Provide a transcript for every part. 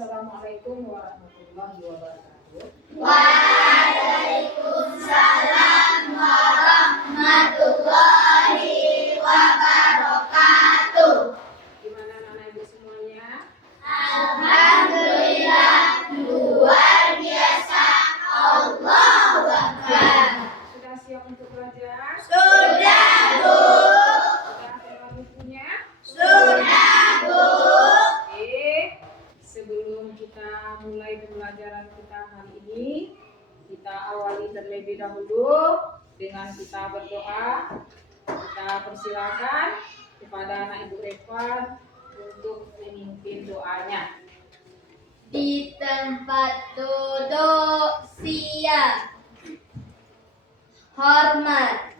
Assalamualaikum warahmatullahi wabarakatuh. Waalaikumsalam warahmatullahi wabarakatuh. Gimana anak ibu semuanya? Alhamdulillah, luar biasa. Allahu Akbar. Sudah siap untuk belajar? Sudah, Bu. Sudah bawa bukunya? Sudah, Bu. Oke, sebelum kita mulai pembelajaran kita hari ini, kita awali terlebih dahulu dengan kita berdoa. Kita persilakan kepada anak ibu Revan untuk memimpin doanya. Di tempat duduk siap, hormat,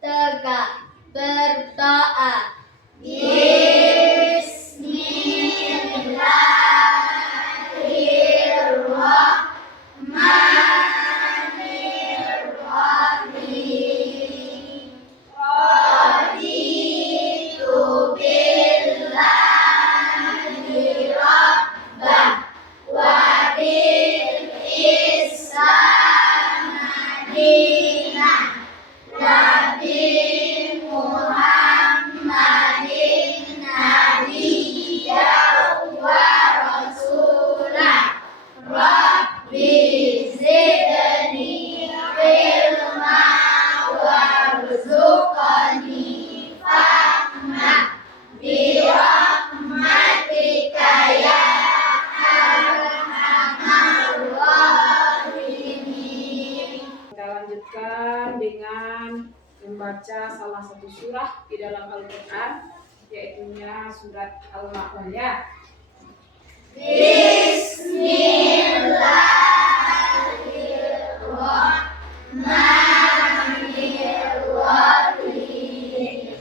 tegak, berdoa. Bismillahirrahmanirrahim. Raditu billahi rabbah wa bil Islam madinah wa bi Muhammadin nabiyyan wa rasulah. Rabbi zidni ilma warzuqni fahma bi rahmatika ya arhamar rahimin. Kita lanjutkan dengan membaca salah satu surah di dalam Al-Quran, yaitu surat Al-Ma'udah. Bismillahirrahmanirrahim.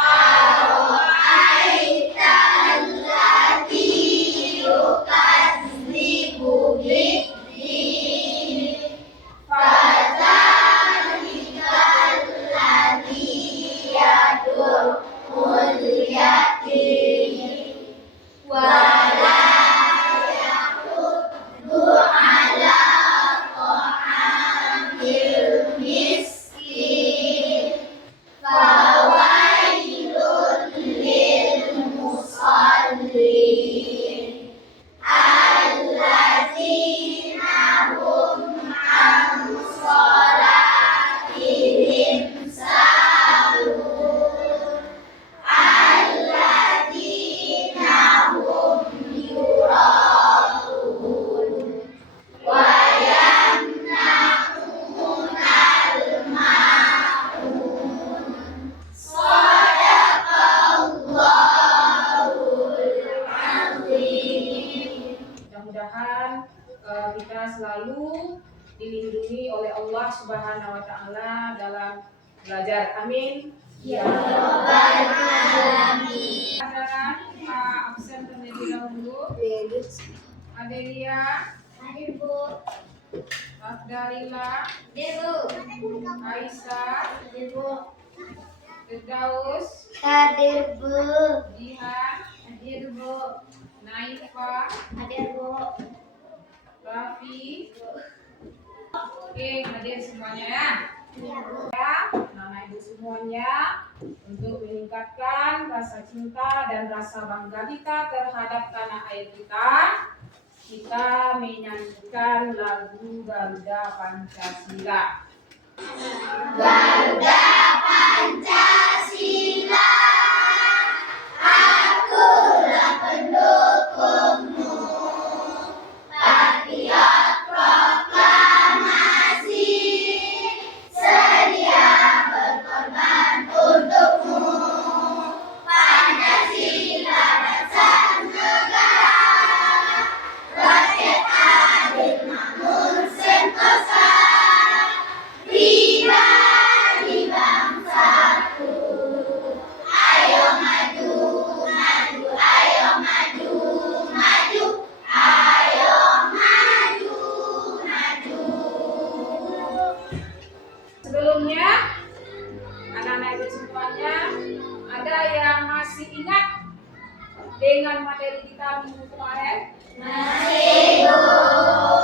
Ara'aita alladzi yukadzibu bid-din, fadzalika alladzi yad'ul yatim wa la yahuddu ala ta'amil miskin. Fawailun lil musallin alladzina hum an sholatihim sahun alladzina hum yura'un wa yamna'unal ma'un. Shadaqallahul azim. Mudah-mudahan kita selalu dilindungi oleh Allah Subhanahu wa Ta'ala dalam belajar. Amin. Ya Rabbal alamin. Pelajaran absen terlebih dahulu. Adelia, Hadir, Bu. Afdalila, Hadir, Bu. Aisyah, Hadir, Bu. Firdaus, Hadir, Bu. Jihan, Hadir, Bu. Naifa, Hadir, Bu. Raffi. Oke, hadir semuanya ya. Iya, Bu. Ya, anak ibu semuanya, untuk meningkatkan rasa cinta dan rasa bangga kita terhadap tanah air kita menyanyikan lagu Garuda Pancasila. Garuda Pancasila, akulah pendukungmu. Patriot proklamasi, sedia berkorban untukmu. Pancasila dasar negara, rakyat adil makmur sentosa, pribadi bangsaku. Ayo maju, maju, ayo maju, maju, ayo maju, maju. Sebelumnya, anak-anak ibu semuanya, ada yang masih ingat dengan materi kita minggu kemarin? Masih, Bu.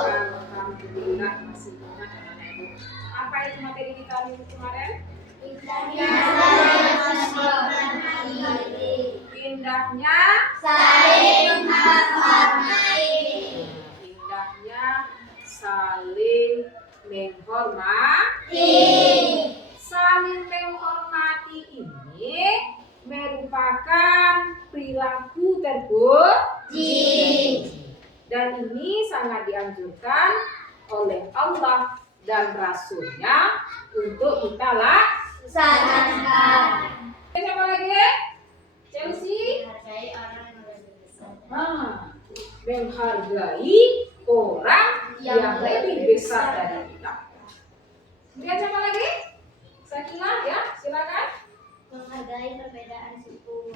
Alhamdulillah masih ingat anak-anak Ibu. Apa itu materi kita minggu kemarin? Indahnya saling menghormati. Indahnya Saling menghormati. Indahnya saling menghormati. Saling menghormati ini merupakan perilaku terpuji. Dan ini sangat dianjurkan oleh Allah dan Rasulnya untuk kita laksanakan. Siapa lagi? Chelsea? Menghargai orang yang lebih besar. Menghargai orang yang lebih besar dari kita. Kemudian siapa lagi? Sakila ya, silakan. Menghargai perbedaan suku.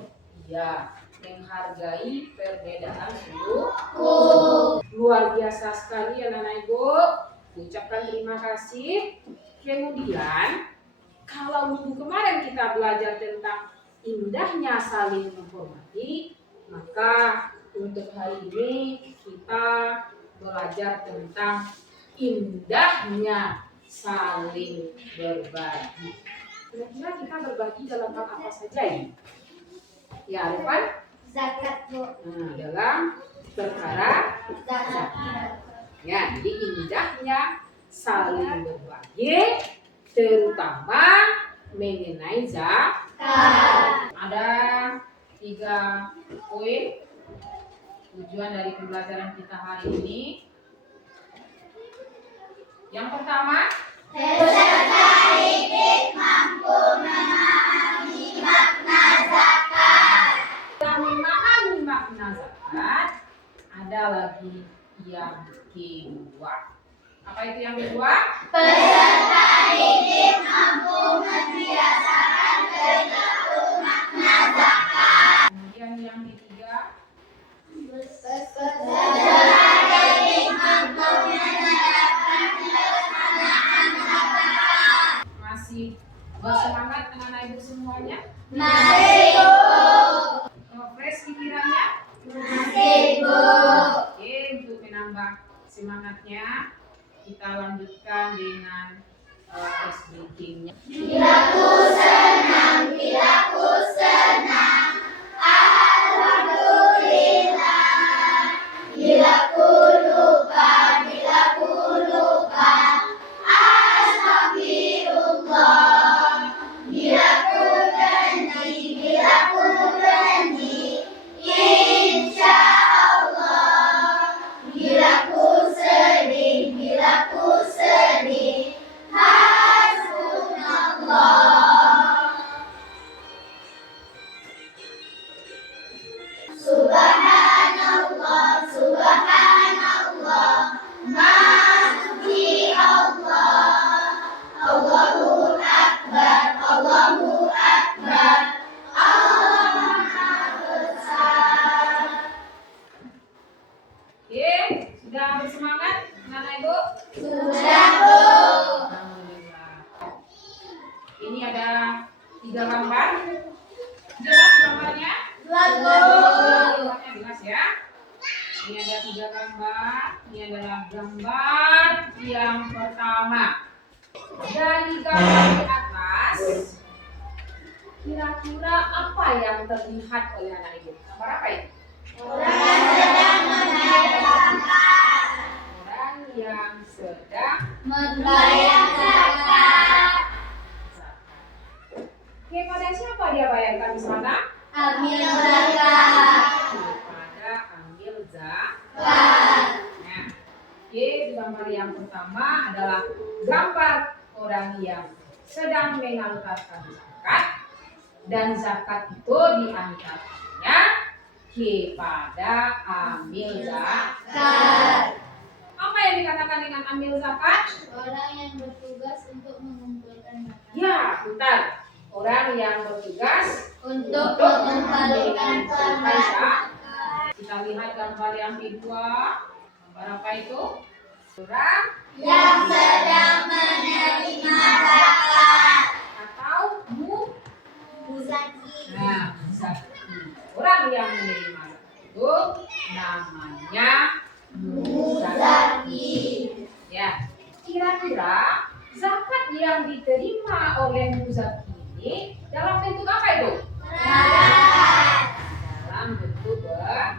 Ya, menghargai perbedaan suku. Luar biasa sekali anak-anak Ibu. Ucapkan terima kasih. Kemudian kalau minggu kemarin kita belajar tentang indahnya saling menghormati, maka untuk hari ini kita belajar tentang indahnya saling berbagi. Kira-kira kita berbagi dalam hal apa saja ini? Ya, Arifan? Zakat, Bu. Nah, dalam perkara Zakat. ya, jadi indahnya saling berbagi, terutama mengenai zakat. Ada 3 poin tujuan dari pembelajaran kita hari ini. Yang pertama, Peserta didik mampu memahami makna zakat. setelah memahami makna zakat, ada lagi yang kedua. Apa itu yang kedua? Peserta didik mampu membiasakan perilaku makna zakat. Kemudian yang ketiga, Peserta didik mampu menerapkan pelaksanaan zakat. masih bersemangat anak-anak Ibu semuanya? Masih, Bu. Fresh pikirannya? Masih, Bu. Oke, untuk menambah semangatnya, kita lanjutkan dengan ice breaking-nya. Bila ku senang, bila ku senang, alhamdulillah. Bila ku lupa, bila ku lupa, astagfirullah. Bila ku janji, insya Allah. Bila ku sedih, hasbunallah. Subhanallah, subhanallah, Masya Allah. Allahu Akbar, Allahu Akbar, Allah Maha Besar. Oke, sudah bersemangat anak-anak Ibu? Sudah, Bu. Alhamdulillah. Ini ada 3 gambar. Jelas gambarnya? Jelas, Bu. Gambarnya jelas ya. Ini ada 3 gambar. Ini adalah gambar yang pertama. Dari gambar di atas, kira-kira apa yang terlihat oleh anak Ibu? Gambar apa ini? Orang sedang membayar Orang yang sedang zakat. kepada siapa dia bayarkan di sana? Ambil zakat. Kepada ambil Zakat. Nah, oke, gambar yang pertama adalah gambar orang yang sedang mengangkatkan zakat, dan zakat itu diangkatnya kepada ambil zakat. Apa yang dikatakan dengan ambil zakat? Orang yang bertugas untuk mengumpulkan zakat. Ya, bentar. Orang yang bertugas Untuk mengembalikan zakat. Kita lihat gambar yang kedua. Gambar apa itu? Orang Yang sedang menerima zakat. atau Muzaki. Nah, zaki. Orang yang menerima zakat. itu namanya muzaki. Ya, kira-kira zakat yang diterima oleh muzaki ini dalam bentuk apa itu? Dalam bentuk beras.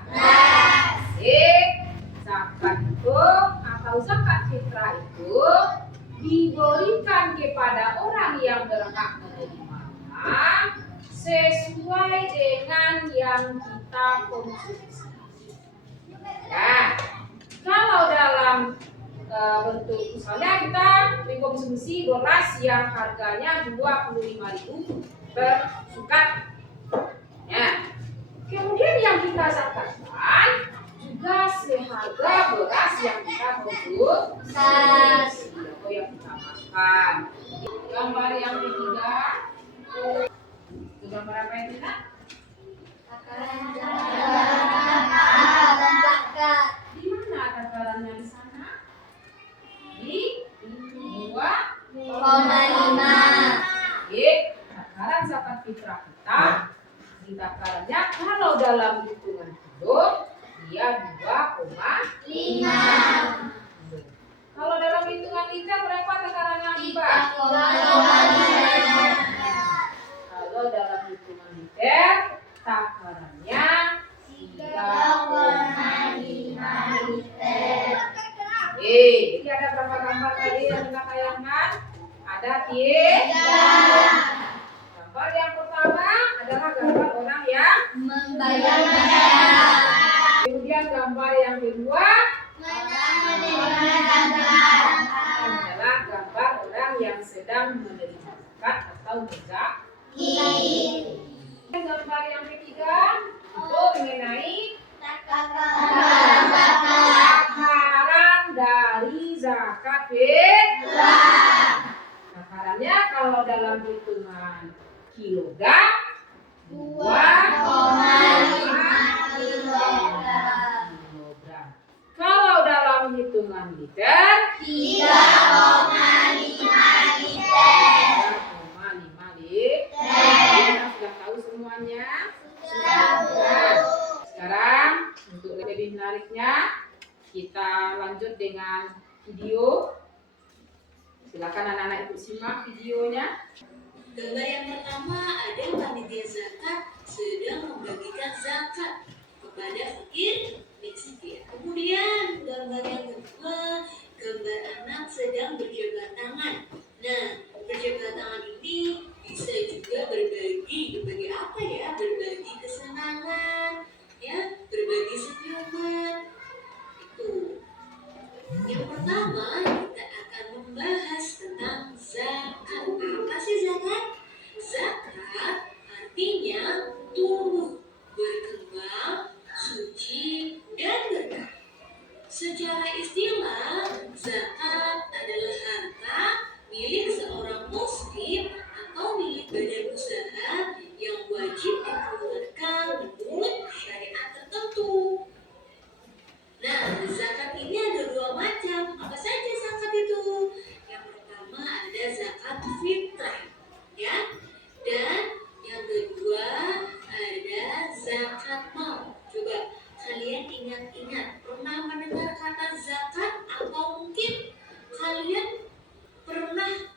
Zakat itu atau zakat fitrah itu diberikan kepada orang yang berhak menerimanya sesuai dengan yang kita konsumsi. Ya, kalau dalam bentuk misalnya kita mengkonsumsi beras yang harganya 25.000 per sukat. Ya. Kemudian yang kita zakatkan juga seharga beras yang kita konsumsi atau yang kita makan. Gambar yang ketiga, itu gambar apa itu Kak? Di mana takarannya di sana? Di 2,5. Takaran zakat fitrah kita di takarannya kalau dalam hitungan kilo dia 2,5. Kalau dalam hitungan liter berapa takarannya Mbak? 3,5. Kalau dalam hitungan liter takarannya 3,5 liter. Jadi ada berapa gambar tadi yang kita tayangkan? Ada 3. Gambar yang pertama adalah gambar orang yang Membayar. kemudian gambar yang kedua adalah gambar orang yang sedang menerima zakat atau muzaki. Gambar yang ketiga itu mengenai takaran dari zakat fitrah. Takarannya kalau dalam hitungan kilogram 2,5 kilogram. Kalau dalam hitungan liter 3,5 liter. 3,5 liter. Kita sudah tahu semuanya. Sekarang untuk lebih menariknya kita lanjut dengan video. Silakan anak-anak ikut simak videonya. Gambar yang pertama ada panitia zakat sedang membagikan zakat kepada fakir miskin. Kemudian gambar yang kedua, gambar anak sedang berjabat tangan. Nah, berjabat tangan ini bisa juga berbagi apa ya? Berbagi kesenangan, ya, berbagi senyuman. Itu. Yang pertama kita akan membahas tentang zakat. Apa sih zakat? Zakat artinya tumbuh, berkembang, suci, dan berkah. Secara istilah, zakat adalah harta milik seorang muslim atau milik badan usaha yang wajib dikeluarkan menurut syariat tertentu. Nah, zakat ini ada 2 macam. Apa saja zakat itu? Yang pertama ada zakat fitrah, ya. Dan yang kedua ada zakat mal. Coba kalian ingat-ingat, pernah mendengar kata zakat atau mungkin kalian pernah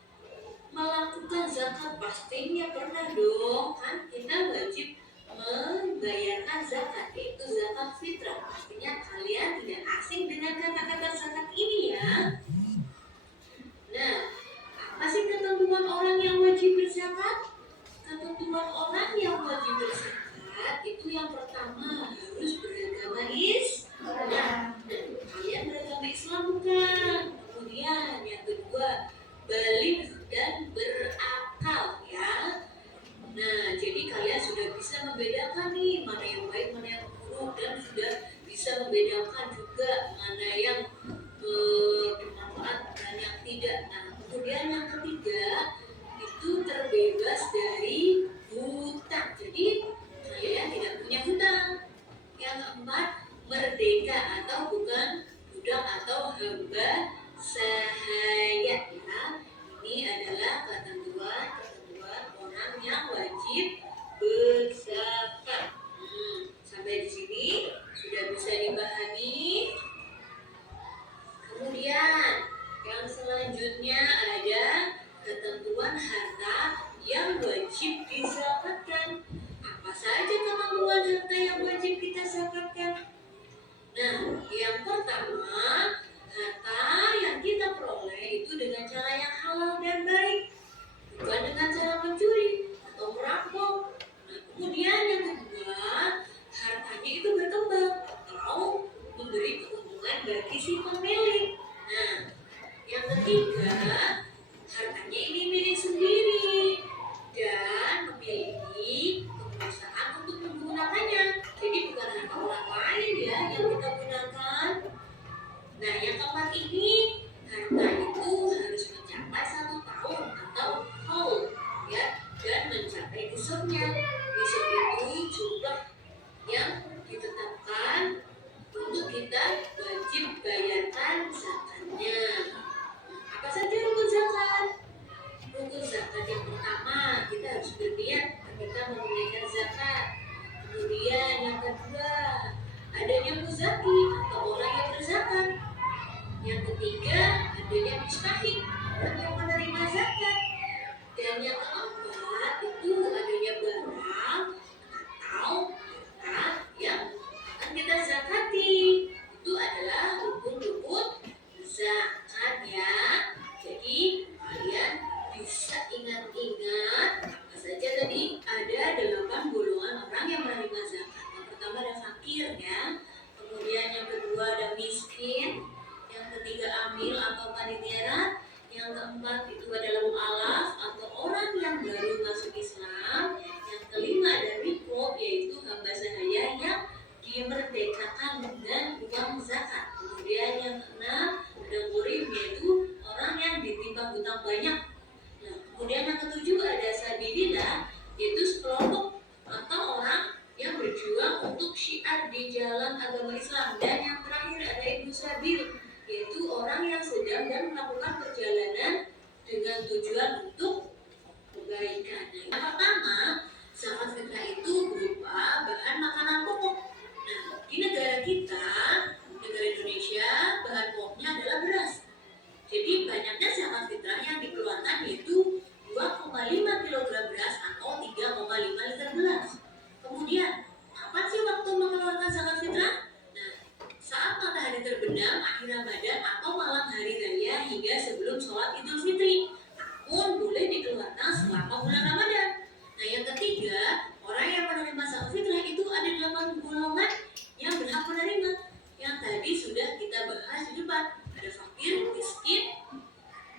melakukan zakat? Pastinya pernah dong, kan kita wajib membayarkan zakat, yaitu zakat fitrah. Pastinya kalian tidak asing dengan kata-kata zakat ini ya. Nah, apa sih ketentuan orang yang wajib berzakat? Ketentuan orang yang wajib berzakat itu yang pertama harus beragama Islam. Kalian beragama Islam bukan? Kemudian yang kedua baligh dan berakal ya. Nah, jadi kalian sudah bisa membedakan nih mana yang baik, mana yang buruk, dan sudah bisa membedakan juga mana yang bermanfaat dan yang tidak. Nah, kemudian yang ketiga itu terbebas dari hutang. Jadi kalian tidak punya hutang. Yang keempat merdeka atau bukan budak atau hamba sahaya ya. Ini adalah ketentuan orang yang wajib berzakat. Sampai di sini dapatkan? Nah, yang pertama, harta yang kita peroleh itu dengan cara yang halal dan baik, bukan dengan cara mencuri atau merampok. Nah, kemudian yang kedua, hartanya itu berkembang atau memberi keuntungan bagi si pemilik. Nah, yang ketiga, hartanya ini milik sendiri dan memiliki kekuasaan untuk menggunakannya. Jadi bukan harta orang lain ya yang kita gunakan. Nah, yang keempat ini, harta itu harus mencapai 1 tahun atau haul ya, dan mencapai nisabnya. Nisab itu jumlah yang ditetapkan untuk kita wajib bayarkan zakatnya. Apa saja rukun zakat? Rukun zakat yang pertama, kita harus berniat ketika menunaikan zakat. Kemudian yang kedua, adanya muzaki atau orang yang berzakat. Yang ketiga, adanya mustahik, orang yang menerima zakat. Dan yang keempat, itu adanya barang atau harta yang akan kita zakati. Itu adalah rukun-rukun zakat ya. Jadi kalian bisa ingat-ingat apa saja tadi. Ada 8 golongan orang yang menerima zakat. Yang pertama ada fakir ya. Kemudian yang kedua ada miskin. Yang ketiga amil atau panitia. Yang keempat itu adalah mu'alaf atau orang yang baru masuk Islam. Yang kelima ada riko, yaitu hamba sahaya yang dimerdekakan dengan uang zakat. Kemudian yang keenam ada gurib, yaitu orang yang ditimpa hutang banyak. Nah, kemudian yang ketujuh ada sabilillah, yaitu sekelompok atau orang yang berjuang untuk syiar di jalan agama Islam. Dan yang terakhir ada ibnu sabil, yaitu orang yang sedang dan melakukan perjalanan dengan tujuan untuk kebaikan. Yang pertama, zakat fitrah itu berupa bahan makanan pokok. Nah, di negara kita, negara Indonesia, bahan pokoknya adalah beras. Jadi banyaknya zakat fitrah yang dikeluarkan yaitu 2,5 kg beras atau 3,5 liter beras. Kemudian, kapan sih waktu mengeluarkan zakat fitrah? Nah, saat matahari terbenam akhir Ramadan atau malam hari raya hingga sebelum sholat Idul Fitri. Namun boleh dikeluarkan selama bulan Ramadan. Nah, yang ketiga, orang yang menerima zakat fitrah itu ada 8 golongan yang berhak menerima. Yang tadi sudah kita bahas di depan. Ada fakir, miskin,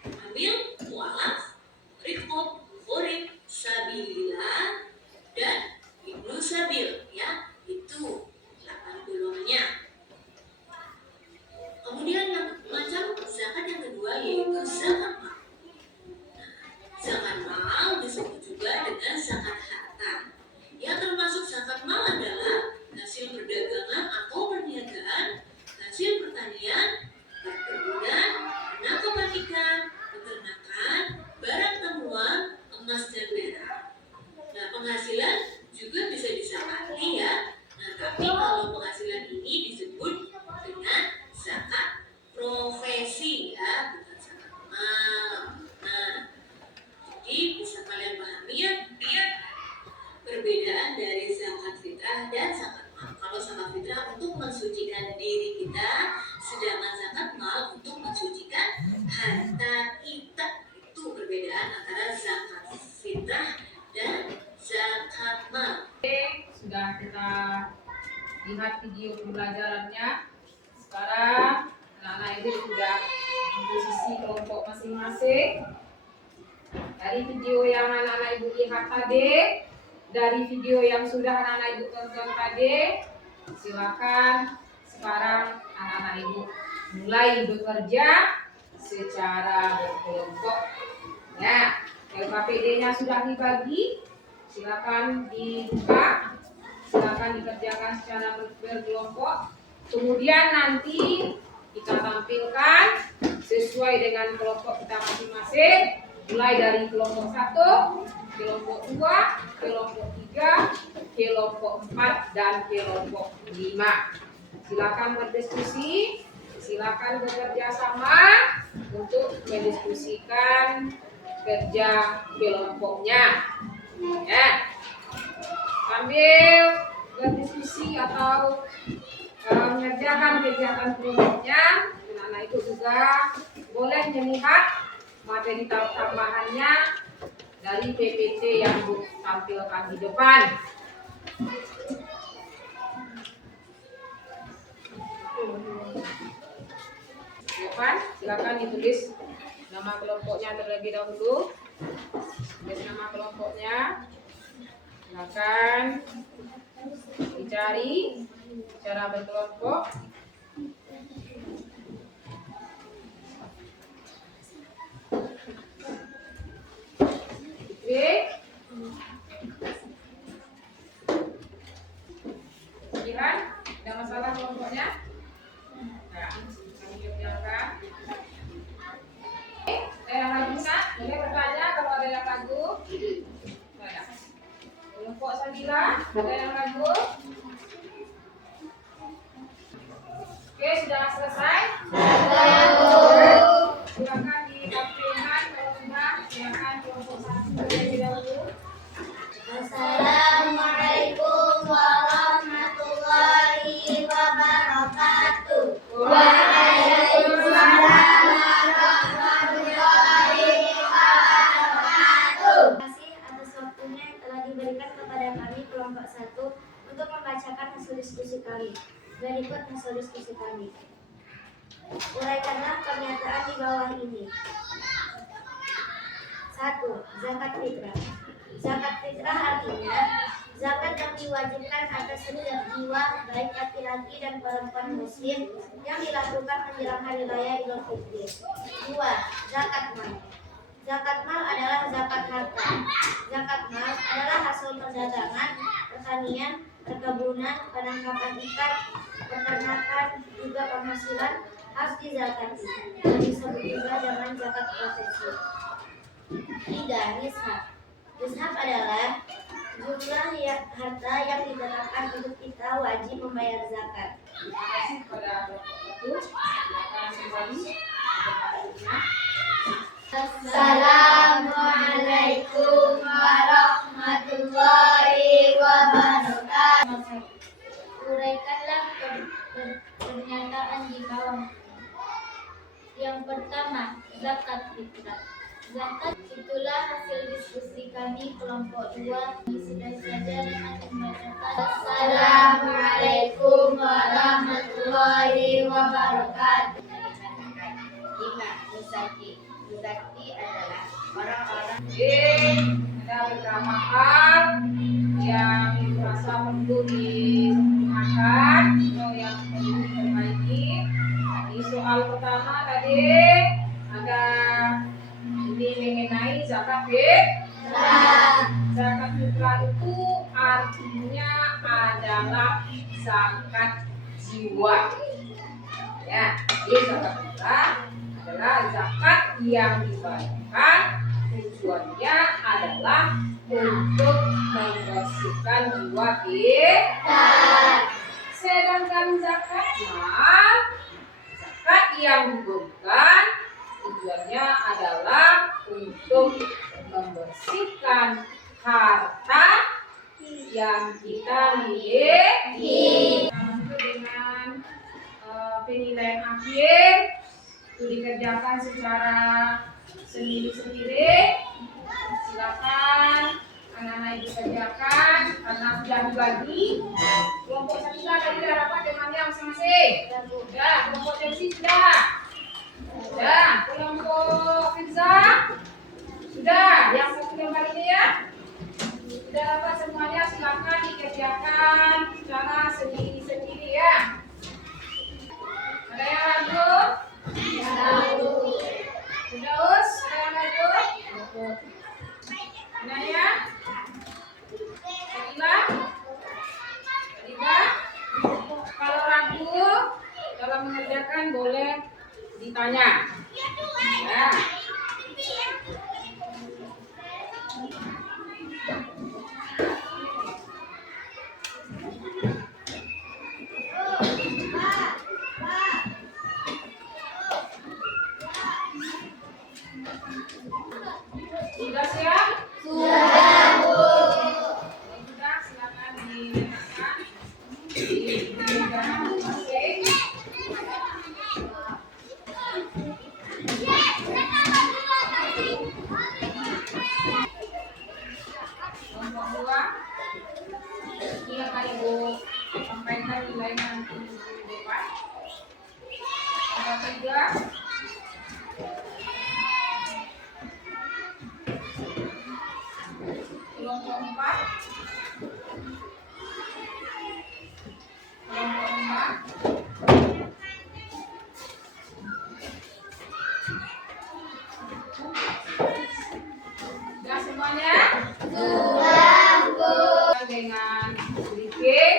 amil, mu'alaf, riqab, gharib, sabilillah, dan ibnu sabil ya. Itu 8 golongannya. Kemudian yang macam zakat yang kedua yaitu zakat mal. Zakat mal disebut juga dengan zakat harta. Yang termasuk zakat mal adalah hasil perdagangan atau perniagaan, hasil pertanian, perkebunan, penangkapan ikan, peternakan, barang temuan, emas dan perak. Nah, penghasilan juga bisa disakati ya. Nah, tapi kalau penghasilan ini disebut dengan zakat profesi ya, bukan zakat mal. Nah, jadi bisa kalian pahami ya perbedaan dari zakat fitrah dan zakat mal. Kalau zakat fitrah untuk mensucikan diri kita, sedangkan zakat mal untuk mensucikan harta kita. Itu perbedaan antara zakat fitrah dan zakat mal. Sudah kita lihat video pembelajarannya. Sekarang anak-anak ibu sudah di posisi kelompok masing-masing. Dari video yang anak-anak ibu lihat tadi, dari video yang sudah anak-anak ibu tonton tadi, silakan sekarang anak-anak ibu mulai bekerja secara berkelompok. Ya, LKPD-nya sudah dibagi, silakan dibuka, silakan dikerjakan secara berkelompok. Kemudian nanti kita tampilkan sesuai dengan kelompok kita masing-masing, mulai dari kelompok 1, kelompok 2, kelompok 3, kelompok 4, dan kelompok 5. Silakan berdiskusi, silakan bekerja sama untuk mendiskusikan kerja kelompoknya. Ya. Sambil berdiskusi atau mengerjakan kegiatan kelompoknya. Anak-anak itu juga boleh melihat materi tambahannya dari PPT yang Bu tampilkan di depan. Silakan ditulis nama kelompoknya terlebih dahulu. Tulis nama kelompoknya. Silakan dicari cara berkelompok. Lihat, ada masalah kelompoknya? Nah, kami kerjakan. Ada yang ragu nak? Boleh bertanya kalau ada yang ragu. Nah, kelompok Sabila, ada yang ragu? Oke, sudah selesai? Silakan ditampilkan kalau sudah. Silakan kelompok 1 terlebih dahulu. Assalamualaikum warahmatullahi wabarakatuh. Waalaikumsalam warahmatullahi wabarakatuh. Terima kasih atas waktunya yang telah diberikan kepada kami kelompok 1 untuk membacakan hasil diskusi kami. Berikut hasil diskusi kami. Uraikanlah pernyataan di bawah ini. 1. Zakat fitrah. Zakat fitrah artinya zakat yang diwajibkan atas setiap jiwa baik laki-laki dan perempuan muslim yang dilakukan menjelang hari raya Idul Fitri. 2. Zakat mal. Zakat mal adalah zakat harta. Zakat mal adalah hasil perdagangan, pertanian, perkebunan, penangkapan ikan, peternakan, juga penghasilan harus dizakati. Disebut juga dengan zakat prosesi. 3. Nishab. Nishab adalah jumlah harta yang ditetapkan untuk kita wajib membayar zakat. Terima kasih kepada kelompok 1. Silakan kembali. Assalamualaikum warahmatullahi wabarakatuh. Uraikanlah pernyataan di bawah. Yang pertama, zakat fitrah. Zakat itulah hasil diskusi kami kelompok 2. Sudah saja dengan membacakan. Assalamualaikum warahmatullahi wabarakatuh. 5. Muzaki. Muzaki adalah orang-orang. Ada beberapa hal yang merasa perlu disempurnakan atau yang perlu diperbaiki. Di soal pertama tadi ada ini mengenai zakat fitrah. Zakat fitrah itu artinya adalah zakat jiwa. Ya, jadi zakat fitrah adalah zakat yang dibayarkan, tujuannya adalah untuk membersihkan jiwa kita. Sedangkan zakat mal, zakat yang diberikan tujuannya adalah untuk membersihkan harta yang kita miliki. Dengan penilaian akhir itu dikerjakan secara sendiri-sendiri. Silakan anak-anak ibu kerjakan karena sudah dibagi. Kelompok Sabila tadi sudah dapat temannya masing-masing. Sudah, kelompok Chelsea sudah. Sudah, kelompok Firza sudah. Yang satu lembar ini ya. Sudah dapat semuanya, silakan dikerjakan secara sendiri-sendiri ya. Ada yang ragu? Sudah us? Ada yang ragu? Nah ya. Sabila? Sabila? Kalau ragu dalam mengerjakan boleh ditanya. Ya. Sudah siap? Sudah, Bu. Sudah, silakan dinyatakan. Nomor 2, ini akan Ibu sampaikan nilai nanti minggu depan. Nomor 3, kelompok 4, sudah semuanya? Dengan sedikit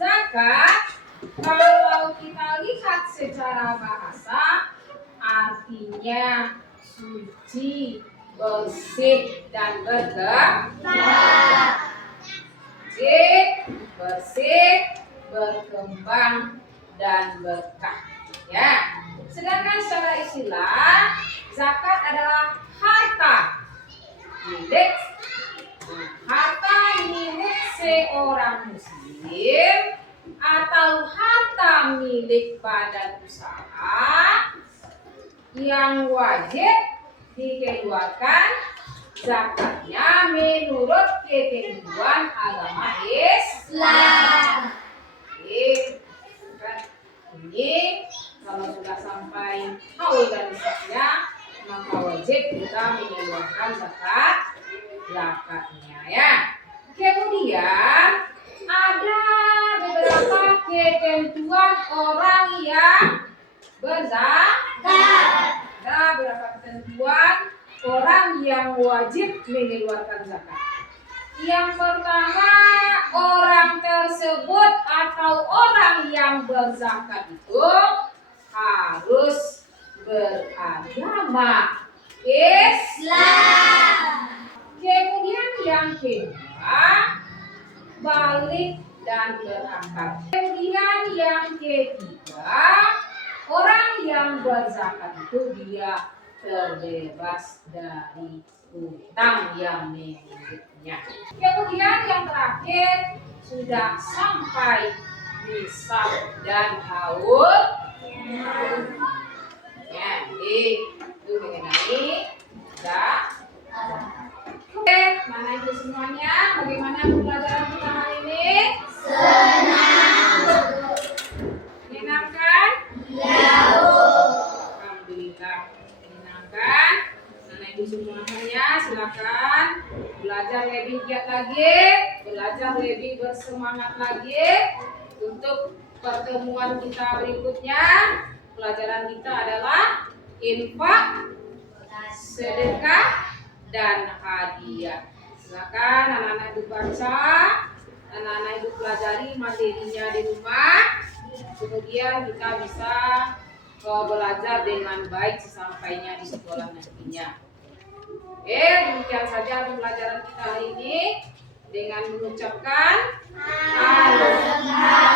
zakat, kalau kita lihat secara bahasa, artinya suci, bersih, dan berkah. Bersih, berkembang, dan berkah. Ya. Sedangkan secara istilah, zakat adalah harta milik seorang muslim atau harta milik badan usaha yang wajib dikeluarkan zakatnya menurut ketentuan agama Islam. Ini kalau sudah sampai haul dan nisabnya, maka wajib kita mengeluarkan zakatnya ya. Kemudian ada beberapa ketentuan orang yang berzakat. Ada beberapa ketentuan orang yang wajib mengeluarkan zakat. Yang pertama, orang tersebut atau orang yang berzakat itu harus beragama Islam. Kemudian yang kedua, balik dan berakal. Kemudian yang ketiga, orang yang berzakat itu dia terbebas dari hutang yang memilikinya. Kemudian yang terakhir, sudah sampai nisab dan haul. Ya, itu mengenai zakat. Oke, mana itu semuanya? Bagaimana pembelajaran kita hari ini? Senang. Menyenangkan? Ya. Alhamdulillah menyenangkan. Mana itu semuanya? Silakan belajar lebih giat lagi, belajar lebih bersemangat lagi untuk pertemuan kita berikutnya. Pelajaran kita adalah infak, sedekah, dan hadiah. Silakan anak-anak ibu baca, anak-anak ibu pelajari materinya di rumah. Kemudian kita bisa belajar dengan baik sesampainya di sekolah nantinya. Oke, demikian saja pembelajaran kita hari ini dengan mengucapkan Alhamdulillah.